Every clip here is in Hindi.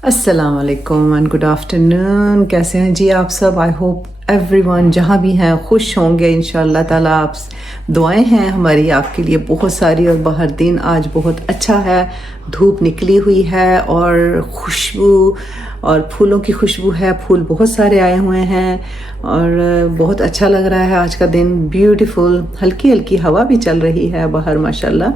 अस्सलाम वालेकुम एंड गुड आफ्टरनून। कैसे हैं जी आप सब? आई होप एवरीवन जहाँ भी हैं खुश होंगे इंशाअल्लाह ताला। आप दुआएं हैं हमारी आपके लिए बहुत सारी। और बाहर दिन आज बहुत अच्छा है, धूप निकली हुई है और खुशबू और फूलों की खुशबू है। फूल बहुत सारे आए हुए हैं और बहुत अच्छा लग रहा है आज का दिन। ब्यूटीफुल हल्की हल्की हवा भी चल रही है बाहर माशाल्लाह।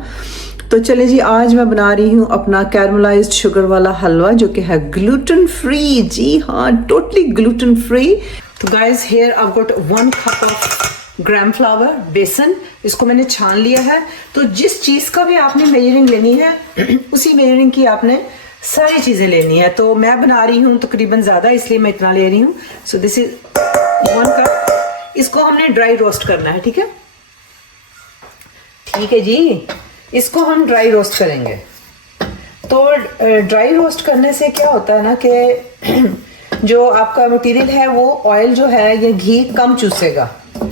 तो चले जी, आज मैं बना रही हूँ अपना कैरमलाइज्ड शुगर वाला हलवा जो कि है ग्लूटेन फ्री। जी हाँ, टोटली ग्लूटेन फ्री। तो guys here I got 1 cup of gram flour, besan. इसको मैंने छान लिया है। तो जिस चीज़ का भी आपने मेजरिंग लेनी है उसी मेजरिंग की आपने सारी चीज़ें लेनी है। तो मैं बना रही हूँ तकरीबन ज़्यादा, इसलिए मैं इतना ले रही हूँ। सो दिस इज 1 कप। इसको हमने ड्राई रोस्ट करना है, ठीक है? ठीक है जी, इसको हम ड्राई रोस्ट करेंगे। तो ड्राई रोस्ट करने से क्या होता है ना कि जो आपका मटेरियल है वो ऑयल जो है ये घी कम चूसेगा,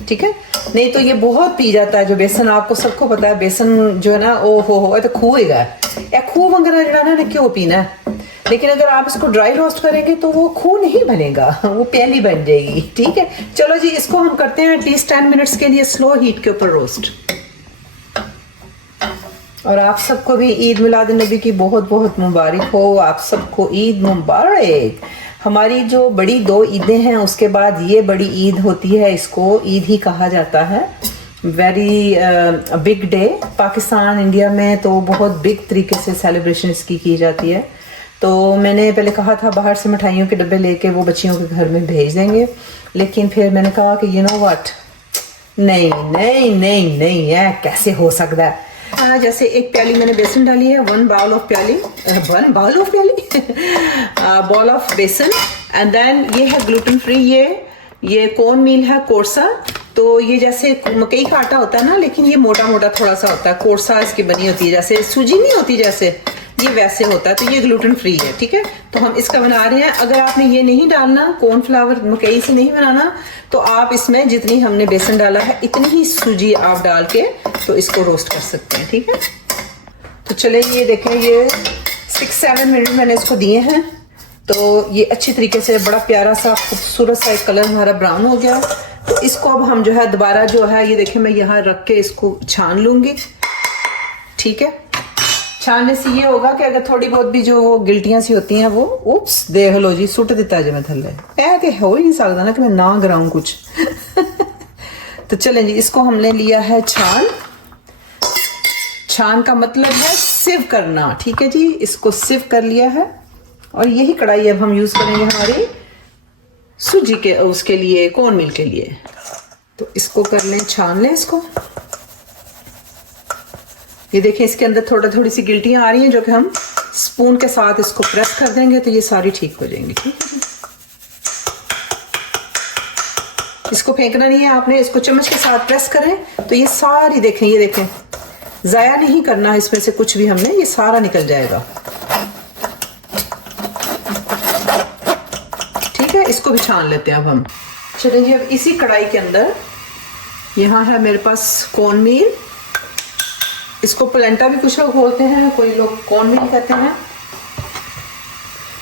ठीक है? नहीं तो ये बहुत पी जाता है जो बेसन। आपको सबको पता है बेसन जो है ना ओ हो तो खूएगा या खूह वगैरह जड़ा ना क्यों पीना है। लेकिन अगर आप इसको ड्राई रोस्ट करेंगे तो वो खूह नहीं बनेगा, वो प्याली बन जाएगी, ठीक है? चलो जी, इसको हम करते हैं एटलीस्ट 10 मिनट्स के लिए स्लो हीट के ऊपर रोस्ट। और आप सबको भी ईद मिलाद नबी की बहुत बहुत मुबारक हो। आप सबको ईद मुबारक। हमारी जो बड़ी 2 ईदें हैं उसके बाद ये बड़ी ईद होती है, इसको ईद ही कहा जाता है। Very big day. Pakistan India में तो बहुत बिग तरीके से सेलिब्रेशन इसकी की जाती है। तो मैंने पहले कहा था बाहर से मिठाइयों के डब्बे लेके वो बच्चियों के घर में भेज देंगे, लेकिन फिर मैंने कहा कि यू नो व्हाट, नहीं नहीं नहीं नहीं है, कैसे हो सकता है। जैसे 1 प्याली मैंने बेसन डाली है, 1 बाउल ऑफ प्याली बॉल ऑफ बेसन। एंड देन ये है ग्लूटेन फ्री, ये कॉर्न मील है, कोरसा। तो ये जैसे मकई का आटा होता है ना, लेकिन ये मोटा मोटा थोड़ा सा होता है। कोरसा इसकी बनी होती है, जैसे सूजी नहीं होती जैसे, ये वैसे होता है। तो ये ग्लूटेन फ्री है, ठीक है? तो हम इसका बना रहे हैं। अगर आपने ये नहीं डालना, कॉर्नफ्लावर मकई से नहीं बनाना, तो आप इसमें जितनी हमने बेसन डाला है इतनी ही सूजी आप डाल के तो इसको रोस्ट कर सकते हैं, ठीक है? तो चले ये देखें, ये 6-7 मिनट मैंने इसको दिए हैं। तो ये अच्छी तरीके से बड़ा प्यारा सा खूबसूरत सा एक कलर हमारा ब्राउन हो गया। तो इसको अब हम जो है दोबारा जो है ये देखें, मैं यहाँ रख के इसको छान लूंगी, ठीक है? छानने से ये होगा कि अगर थोड़ी बहुत भी जो वो गिल्टियां सी होती हैं वो उप्स देख लो जी, सुट दिता है मैं थले। ऐ ते हो ही नहीं सकता ना कि मैं ना गिराऊं कुछ तो चलें जी, इसको हमने लिया है छान। छान का मतलब है सिव करना, ठीक है जी? इसको सिव कर लिया है। और यही कढ़ाई अब हम यूज करेंगे हमारी सूजी के उसके लिए, कॉर्न मील के लिए। तो इसको कर लें, छान लें इसको। ये देखें, इसके अंदर थोड़ी सी गिल्टियां आ रही हैं जो कि हम स्पून के साथ इसको प्रेस कर देंगे तो ये सारी ठीक हो जाएंगी, ठीक है? इसको फेंकना नहीं है आपने, इसको चम्मच के साथ प्रेस करें तो ये सारी देखें, ये देखें, जाया नहीं करना इसमें से कुछ भी हमने, ये सारा निकल जाएगा, ठीक है? इसको भी छान लेते हैं अब हम। चलिए जी, अब इसी कढ़ाई के अंदर यहाँ है मेरे पास कॉर्न मील। इसको पोलेंटा भी कुछ लोग बोलते हैं, कोई लोग कॉर्न मील कहते हैं।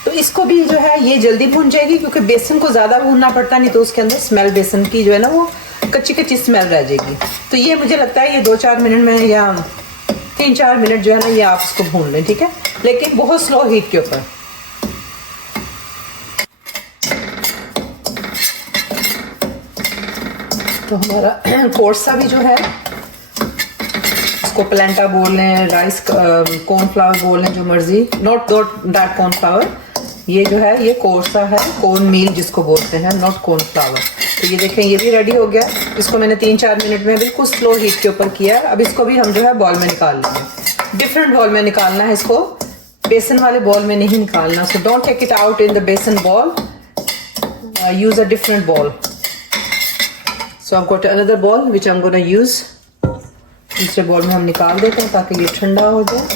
तो इसको भी जो है ये जल्दी भून जाएगी क्योंकि बेसन को ज्यादा भूनना पड़ता नहीं, तो उसके अंदर स्मेल बेसन की जो है ना वो कच्ची कच्ची स्मेल रह जाएगी। तो ये मुझे लगता है ये 2-4 मिनट में या 3-4 मिनट जो है ना ये आप इसको भून लें, ठीक है? लेकिन बहुत स्लो हीट के ऊपर। तो हमारा कोर्सा भी जो है, इसको प्लेंटा बोल लें, राइस कॉर्नफ्लावर बोल लें, जो मर्जी, नॉट डार्क कॉर्नफ्लावर। ये जो है ये कोर्सा है, कॉर्न मील जिसको बोलते हैं, नॉट कॉर्नफ्लावर। तो ये देखें, ये भी रेडी हो गया। इसको मैंने 3-4 मिनट में बिल्कुल स्लो हीट के ऊपर किया। अब इसको भी हम जो है बॉल में निकाल लेंगे। डिफरेंट बॉल में निकालना है इसको, बेसन वाले बॉल में नहीं निकालना। So don't take it out in the besan bowl, use a different bowl. So I got another bowl which I am gonna use. दूसरे बॉल में हम निकाल देते हैं ताकि ये ठंडा हो जाए।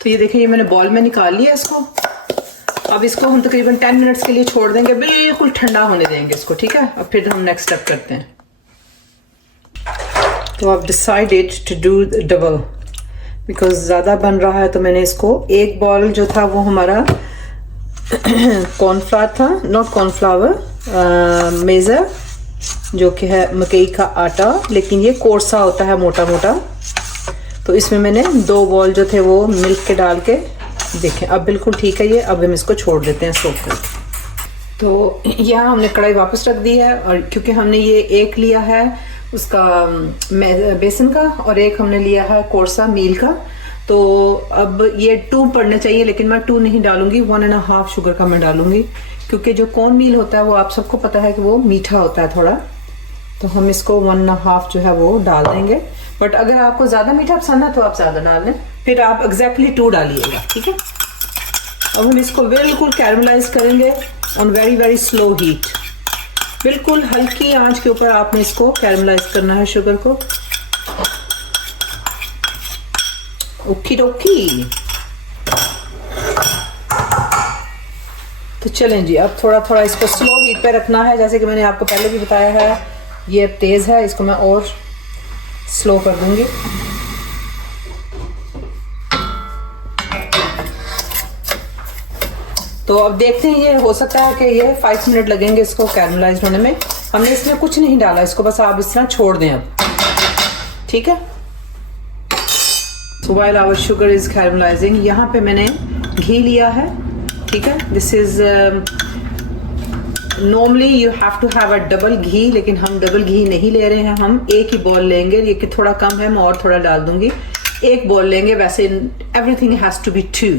तो ये देखिए, ये मैंने बॉल में निकाल लिया इसको। अब इसको हम तकरीबन 10 मिनट्स के लिए छोड़ देंगे, बिल्कुल ठंडा होने देंगे इसको, ठीक है? अब फिर हम नेक्स्ट स्टेप करते हैं। तो I've decided to do the double. Because ज़्यादा बन रहा है तो मैंने इसको एक बॉल जो था वो हमारा कॉर्नफ्लावर था, नॉट कॉर्नफ्लावर, मेज़र जो कि है मकई का आटा, लेकिन ये कोर्सा होता है मोटा मोटा। तो इसमें मैंने 2 बॉल जो थे वो मिल्क के डाल के, देखें अब बिल्कुल ठीक है ये। अब हम इसको छोड़ देते हैं सोख कर। तो यहाँ हमने कढ़ाई वापस रख दी है, और क्योंकि हमने ये एक लिया है उसका बेसन का और एक हमने लिया है कोर्सा मील का, तो अब ये 2 पड़ने चाहिए, लेकिन मैं 2 नहीं डालूंगी, 1.5 शुगर का मैं डालूंगी, क्योंकि जो कॉर्न मील होता है वो आप सबको पता है कि वो मीठा होता है थोड़ा। तो हम इसको 1.5 जो है वो डाल देंगे, बट अगर आपको ज़्यादा मीठा पसंद है तो आप ज़्यादा डाल लें, फिर आप एग्जैक्टली 2 डालिएगा, ठीक है। अब हम इसको बिल्कुल कैरमलाइज करेंगे on very very slow heat. बिल्कुल हल्की आंच के ऊपर आपने इसको कैरमलाइज करना है शुगर को। ओकी डोकी। तो चलें जी, अब थोड़ा थोड़ा इसको स्लो हीट पे रखना है, जैसे कि मैंने आपको पहले भी बताया है। ये अब तेज़ है, इसको मैं और स्लो कर दूंगी। तो अब देखते हैं, ये हो सकता है कि ये 5 मिनट लगेंगे इसको कैरमलाइज होने में। हमने इसमें कुछ नहीं डाला, इसको बस आप इस तरह छोड़ दें अब, ठीक है। So while our sugar is caramelizing, यहाँ पे मैंने घी लिया है, ठीक है। This is normally you have to have a double ghee, लेकिन हम डबल घी नहीं ले रहे हैं, हम एक ही बॉल लेंगे। ये कि थोड़ा कम है, मैं और थोड़ा डाल दूंगी। एक बॉल लेंगे, वैसे एवरीथिंग हैज टू बी 2।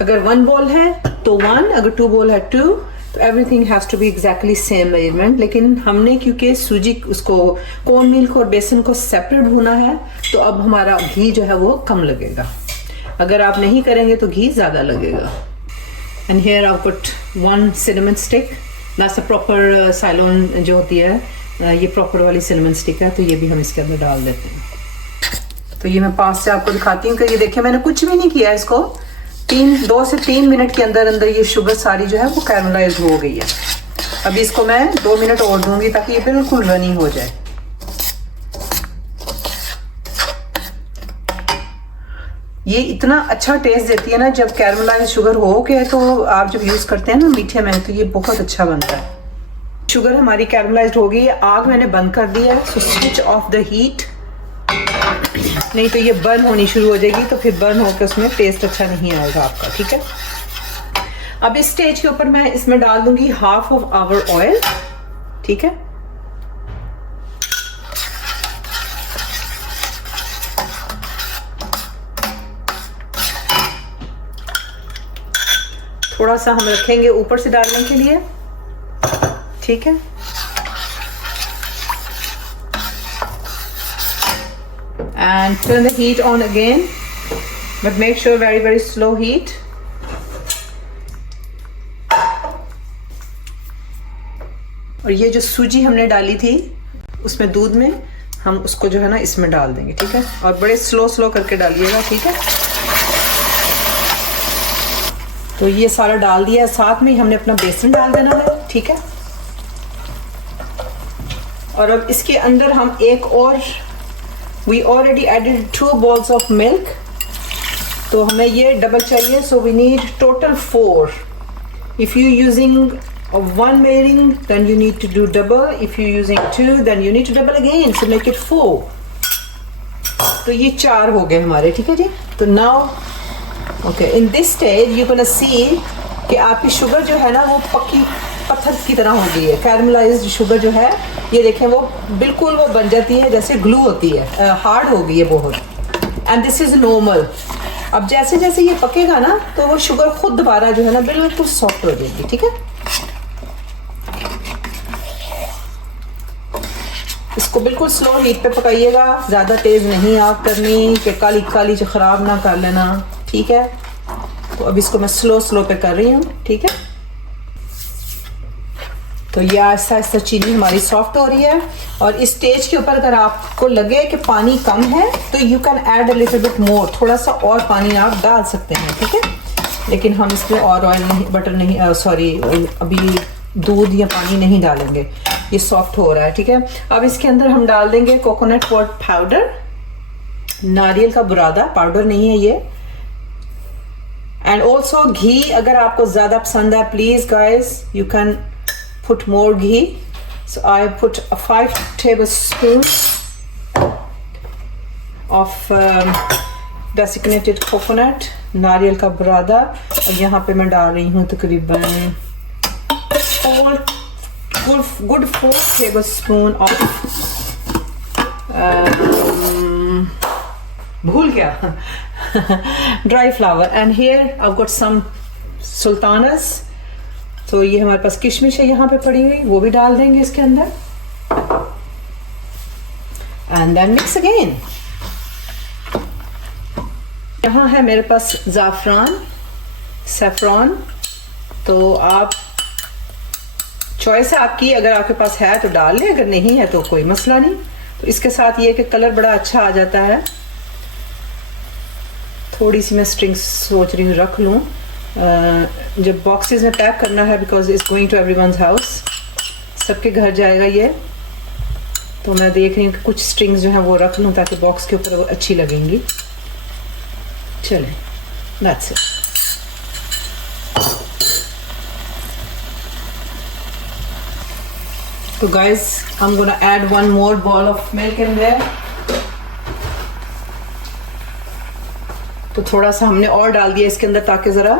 अगर 1 बॉल है तो 1, अगर 2 बॉल है 2, तो everything has to be exactly same measurement. लेकिन हमने क्योंकि सूजी उसको कॉर्न मिल्क और बेसन को सेपरेट भुना है, तो अब हमारा घी जो है वो कम लगेगा। अगर आप नहीं करेंगे तो घी ज्यादा लगेगा। And here I put 1 cinnamon stick, that's a proper साइलोन जो होती है, ये प्रॉपर वाली cinnamon stick है, तो ये भी हम इसके अंदर डाल देते हैं। तो ये मैं पास से आपको दिखाती हूँ कि ये देखिए मैंने कुछ भी नहीं किया, इसको 2 से 3 मिनट के अंदर अंदर ये शुगर सारी जो है वो कैरमलाइज हो गई है। अभी इसको मैं 2 मिनट और दूंगी ताकि ये बिल्कुल रनी हो जाए। ये इतना अच्छा टेस्ट देती है ना जब कैरमलाइज शुगर हो के, तो आप जब यूज करते हैं ना मीठे में, तो ये बहुत अच्छा बनता है। शुगर हमारी कैरमलाइज हो गई है, आग मैंने बंद कर दी है। So switch off the heat, नहीं तो ये बर्न होनी शुरू हो जाएगी, तो फिर बर्न होकर उसमें टेस्ट अच्छा नहीं आएगा आपका, ठीक है। अब इस स्टेज के ऊपर मैं इसमें डाल दूंगी 1/2 of our ऑयल, ठीक है। थोड़ा सा हम रखेंगे ऊपर से डालने के लिए, ठीक है। And turn the heat on again, but make sure very very slow heat. और ये जो सूजी हमने डाली थी उसमें दूध में, हम उसको जो है ना इसमें डाल देंगे, ठीक है। और बड़े स्लो स्लो करके डालिएगा, ठीक है। तो ये सारा डाल दिया है, साथ में ही हमने अपना बेसन डाल देना है, ठीक है। और अब इसके अंदर हम एक और, we already added 2 balls of milk, तो हमें ये डबल चाहिए, so we need total 4. If you using 1 mailing, then you need to do double. If you using 2, then you need to double again, so make it 4. तो ये 4 हो गए हमारे, ठीक है जी। तो now, okay, in this stage you're gonna see कि आपकी शुगर जो है ना वो पक्की पत्थर की तरह हो गई है। कैरमलाइज्ड शुगर जो है, ये देखें वो बिल्कुल वो बन जाती है जैसे ग्लू होती है, हार्ड हो गई है बहुत। And this is normal. अब जैसे जैसे ये पकेगा ना, तो वो शुगर खुद दोबारा जो है ना बिल्कुल सॉफ्ट हो जाएगी, ठीक है। इसको बिल्कुल स्लो हीट पे पकाइएगा, ज्यादा तेज नहीं आग करनी कि काली काली जो खराब ना कर लेना, ठीक है। तो अब इसको मैं स्लो स्लो पे कर रही हूँ, ठीक है। तो ये आहिस्ता आहिस्ता चीनी हमारी सॉफ्ट हो रही है। और इस स्टेज के ऊपर अगर आपको लगे कि पानी कम है, तो you can add a little bit more, थोड़ा सा और पानी आप डाल सकते हैं, ठीक है। लेकिन हम इसमें और ऑयल नहीं, बटर नहीं, सॉरी अभी दूध या पानी नहीं डालेंगे, ये सॉफ्ट हो रहा है, ठीक है। अब इसके अंदर हम डाल देंगे कोकोनट पाउडर, नारियल का बुरादा, पाउडर नहीं है ये। एंड ऑल्सो घी, अगर आपको ज्यादा पसंद है please guys you can put more ghee. So I put 5 tablespoon of desiccated coconut, नारियल का बुरादा। और यहाँ पे मैं डाल रही हूँ तकरीबन गुड 4 tablespoon ऑफ भूल गया dry flour. And here I got some sultanas, तो ये हमारे पास किशमिश है यहाँ पे पड़ी हुई, वो भी डाल देंगे इसके अंदर। And then mix again. यहाँ है मेरे पास ज़ाफ़रान, सैफरॉन, तो आप चॉइस है आपकी, अगर आपके पास है तो डाल लें, अगर नहीं है तो कोई मसला नहीं। तो इसके साथ ये कि कलर बड़ा अच्छा आ जाता है। थोड़ी सी मैं स्ट्रिंग्स सोच रही हूँ रख लूँ जब बॉक्सेस में पैक करना है, because it's going to everyone's house, सबके घर जाएगा ये। तो मैं देख रही हूँ कि कुछ स्ट्रिंग्स जो है वो रख लूँ ताकि बॉक्स के ऊपर वो अच्छी लगेंगी। चलें, दैट्स इट। तो guys I am gonna add 1 more ball of milk in there। तो थोड़ा सा हमने और डाल दिया इसके अंदर ताकि ज़रा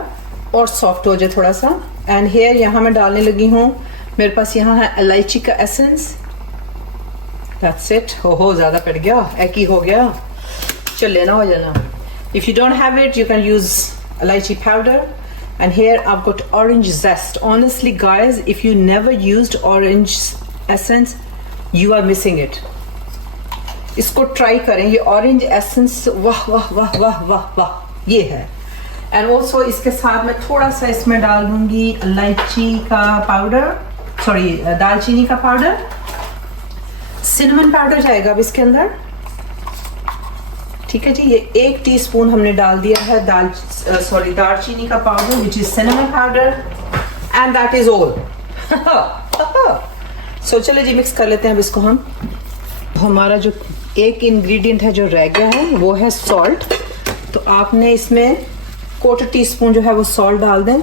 और सॉफ्ट हो जाए थोड़ा सा। एंड हेयर यहाँ मैं डालने लगी हूँ, मेरे पास यहाँ है इलायची का एसेंस। That's it. हो ज़्यादा पड़ गया, एक ही हो गया, चल लेना हो जाना। If you don't have it you can use elaichi powder. And here I got orange zest. Honestly guys if you never used orange essence you are missing it. इसको ट्राई करें, ये ऑरेंज एसेंस वाह वाह वाह वाह वाह वाह ये है। एंड ऑल्सो इसके साथ मैं थोड़ा सा इसमें डाल दूंगी इलायची का पाउडर, सॉरी दालचीनी का पाउडर, सिनेमन पाउडर जाएगा अब इसके अंदर। ठीक है जी, ये 1 टीस्पून हमने डाल दिया है दालचीनी का powder which is cinnamon powder, and that is all. So चलो जी मिक्स कर लेते हैं अब इसको हम। हमारा जो एक इंग्रेडिएंट है जो रह गया है वो है सॉल्ट। तो आपने इसमें 1/4 टीस्पून जो है वो सॉल्ट डाल दें।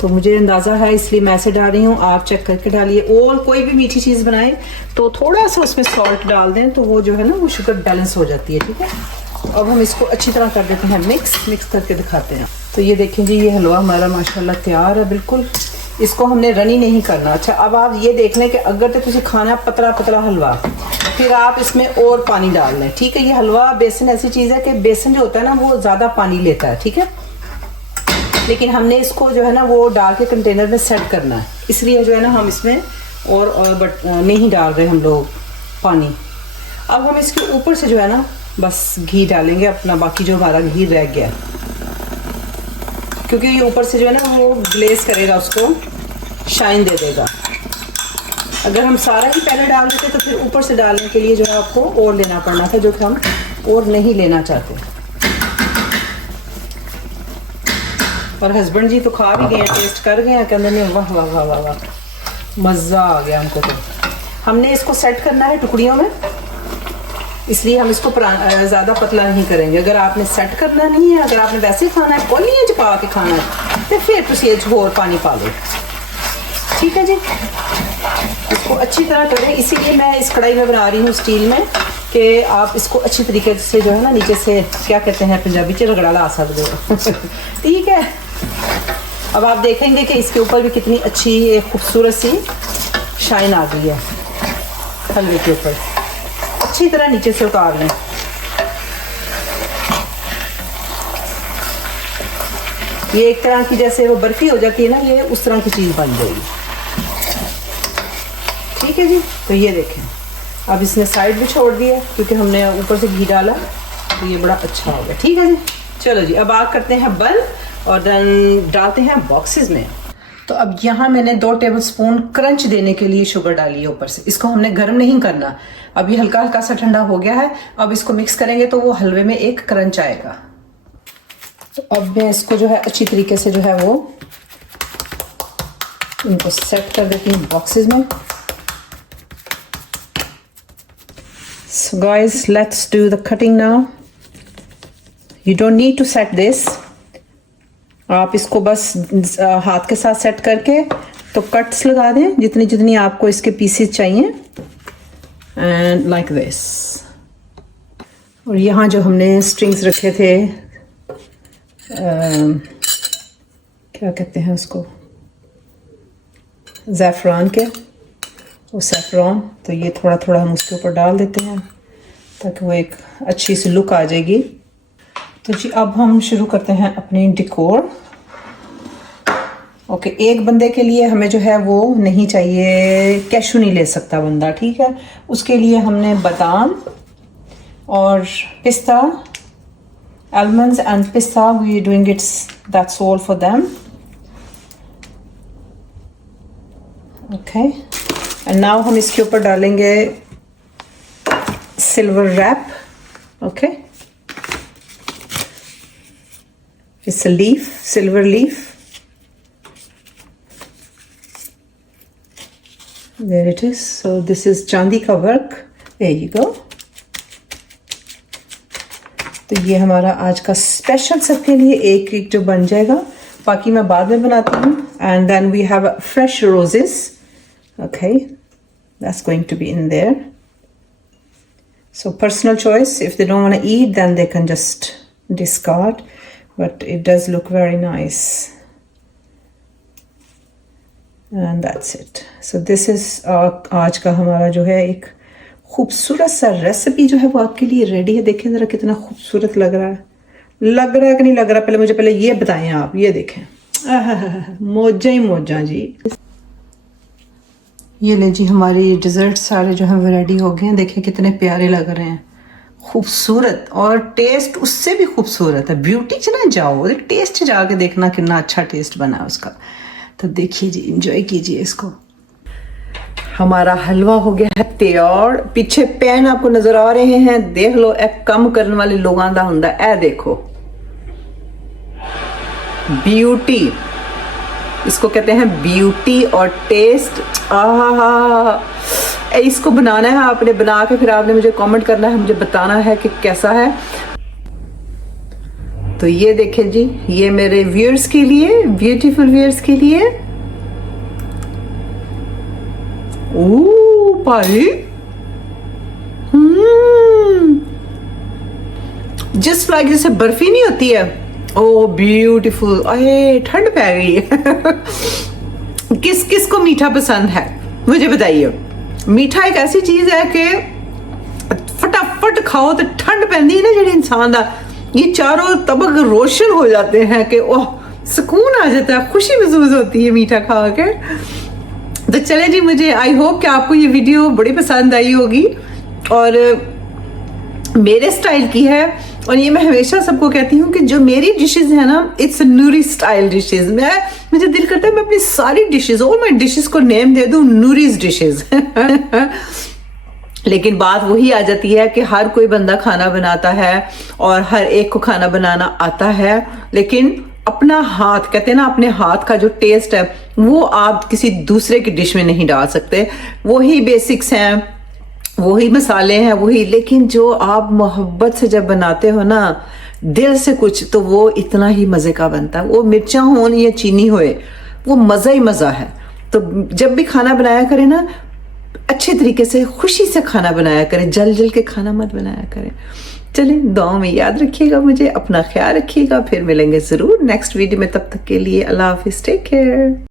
तो मुझे अंदाज़ा है इसलिए मैं ऐसे डाल रही हूँ, आप चेक करके डालिए। और कोई भी मीठी चीज़ बनाएं तो थोड़ा सा उसमें सॉल्ट डाल दें तो वो जो है ना वो शुगर बैलेंस हो जाती है। ठीक है, अब हम इसको अच्छी तरह कर देते हैं मिक्स करके दिखाते हैं। तो ये देखें जी, ये हलवा हमारा माशाल्लाह तैयार है बिल्कुल। इसको हमने रनी नहीं करना। अच्छा, अब आप ये देख लें कि अगर तो तुझे खाना पतला पतला हलवा, फिर आप इसमें और पानी डाल लें। ठीक है, ये हलवा बेसन ऐसी चीज़ है कि बेसन जो होता है ना वो ज़्यादा पानी लेता है। ठीक है, लेकिन हमने इसको जो है ना वो डाल के कंटेनर में सेट करना है, इसलिए जो है ना हम इसमें और नहीं डाल रहे हम लोग पानी। अब हम इसके ऊपर से जो है ना बस घी डालेंगे अपना, बाकी जो हमारा घी रह गया, क्योंकि ये ऊपर से जो है ना वो ग्लेज करेगा, उसको शाइन दे देगा। अगर हम सारा ही पहले डाल देते तो फिर ऊपर से डालने के लिए जो है आपको और लेना पड़ना था, जो कि हम और नहीं लेना चाहते। और हस्बैंड जी तो खा भी गए, टेस्ट कर गए, कहते नहीं वाह वाह वाह वाह वाह, मज़ा आ गया हमको। तो हमने इसको सेट करना है टुकड़ियों में, इसलिए हम इसको ज़्यादा पतला नहीं करेंगे। अगर आपने सेट करना नहीं है, अगर आपने वैसे ही खाना है, कोलियां च पा के खाना है, तो फिर तुम होर पानी पा लो। ठीक है जी, इसको अच्छी तरह करें। इसीलिए मैं इस कढ़ाई में बना रही हूँ स्टील में, कि आप इसको अच्छी तरीके से जो है ना नीचे से, क्या कहते हैं पंजाबी च, रगड़ा ला सकते हो। ठीक है, अब आप देखेंगे कि इसके ऊपर भी कितनी अच्छी खूबसूरत सी शाइन आ गई है हलवे के ऊपर। अच्छी तरह नीचे से उतार लें। ये एक तरह की जैसे वो बर्फी हो जाती है ना, ये उस तरह की चीज़ बन जाएगी। ठीक है जी, तो ये देखें, अब इसने साइड भी छोड़ दिया क्योंकि हमने ऊपर से घी डाला, तो ये बड़ा अच्छा हो गया। ठीक है जी, चलो जी अब आग करते हैं बंद और देन डालते हैं बॉक्सेस में। तो अब यहाँ मैंने 2 टेबलस्पून क्रंच देने के लिए शुगर डाली है ऊपर से। इसको हमने गर्म नहीं करना, अब ये हल्का हल्का सा ठंडा हो गया है। अब इसको मिक्स करेंगे तो वो हलवे में एक क्रंच आएगा। तो अब मैं इसको जो है अच्छी तरीके से जो है वो इनको सेट कर देती हूँ बॉक्सेस में। So guys, let's do the cutting now. You don't need to set this, आप इसको बस हाथ के साथ सेट करके तो कट्स लगा दें जितनी जितनी आपको इसके पीसेस चाहिए, एंड लाइक दिस। और यहाँ जो हमने स्ट्रिंग्स रखे थे, क्या कहते हैं उसको, ज़ैफ़रान के, वो सैफ़रॉन, तो ये थोड़ा थोड़ा हम उसके ऊपर डाल देते हैं ताकि वो एक अच्छी सी लुक आ जाएगी। तो जी अब हम शुरू करते हैं अपनी डेकोर। ओके, एक बंदे के लिए हमें जो है वो नहीं चाहिए, कैशू नहीं ले सकता बंदा, ठीक है। उसके लिए हमने बादाम और पिस्ता, almonds and pista, we are doing it, that's all for them. Okay, and now हम इसके ऊपर डालेंगे silver wrap. Okay, it's a leaf, silver leaf. There it is. So this is चांदी का वर्क, there you go. तो ये हमारा आज का स्पेशल सबके लिए एक एक जो बन जाएगा, बाकी मैं बाद में बनाती हूँ। And then we have fresh roses, okay, that's going to be in there. So personal choice, if they don't want to eat then they can just discard, but it does look very nice and that's it. So this is आज का हमारा जो है एक खूबसूरत सा रेसिपी जो है वो आपके लिए रेडी है। देखें ज़रा कितना खूबसूरत लग रहा है कि नहीं लग रहा, पहले मुझे पहले ये बताएं आप, ये देखें, मौजा ही मौजा जी। ये ले जी, हमारी डिज़र्ट सारे जो है वो रेडी हो गए हैं। देखें कितने प्यारे लग रहे हैं, खूबसूरत, और टेस्ट उससे भी खूबसूरत है। ब्यूटी च ना जाओ, टेस्ट जाके देखना कितना अच्छा टेस्ट बना है उसका। तो देखिए जी, इंजॉय कीजिए इसको। हमारा हलवा हो गया है तैयार। पीछे पैन आपको नजर आ रहे हैं, देख लो, एक कम करने वाले लोगों का हुंदा है। देखो ब्यूटी, इसको कहते हैं ब्यूटी और टेस्ट। इसको बनाना है आपने, बना के फिर आपने मुझे कमेंट करना है, मुझे बताना है कि कैसा है। तो ये देखें जी, ये मेरे व्यूअर्स के लिए, ब्यूटीफुल व्यूअर्स के लिए। ओ भाई, जस्ट लाइक जैसे बर्फी नहीं होती है, ओ ब्यूटीफुल। अरे ठंड पै गई है। किस किस को मीठा पसंद है मुझे बताइए। मीठा एक ऐसी चीज है कि फटाफट खाओ तो ठंड पैंदी है ना जेडी इंसान दा, ये चारों तबक रोशन हो जाते हैं कि ओह सुकून आ जाता है, खुशी महसूस होती है मीठा खा के। तो चले जी, मुझे आई होप कि आपको ये वीडियो बड़ी पसंद आई होगी और मेरे स्टाइल की है। और ये मैं हमेशा सबको कहती हूँ कि जो मेरी डिशेस है ना, इट्स नूरी स्टाइल डिशेस। मुझे दिल करता है मैं अपनी सारी डिशेस, ऑल माई डिशेस को नेम दे दूँ नूरीज डिशेस। लेकिन बात वही आ जाती है कि हर कोई बंदा खाना बनाता है और हर एक को खाना बनाना आता है, लेकिन अपना हाथ, कहते हैं ना, अपने हाथ का जो टेस्ट है वो आप किसी दूसरे की डिश में नहीं डाल सकते। वही बेसिक्स हैं, वही मसाले हैं, वही, लेकिन जो आप मोहब्बत से जब बनाते हो ना, दिल से कुछ, तो वो इतना ही मज़े का बनता है। वो मिर्चा हो या चीनी होए, वो मज़ा ही मज़ा है। तो जब भी खाना बनाया करें ना, अच्छे तरीके से, खुशी से खाना बनाया करें, जल जल के खाना मत बनाया करें। चलिए, दुआ में याद रखिएगा मुझे, अपना ख्याल रखिएगा। फिर मिलेंगे ज़रूर नेक्स्ट वीडियो में, तब तक के लिए अल्लाह हाफिज़, टेक केयर।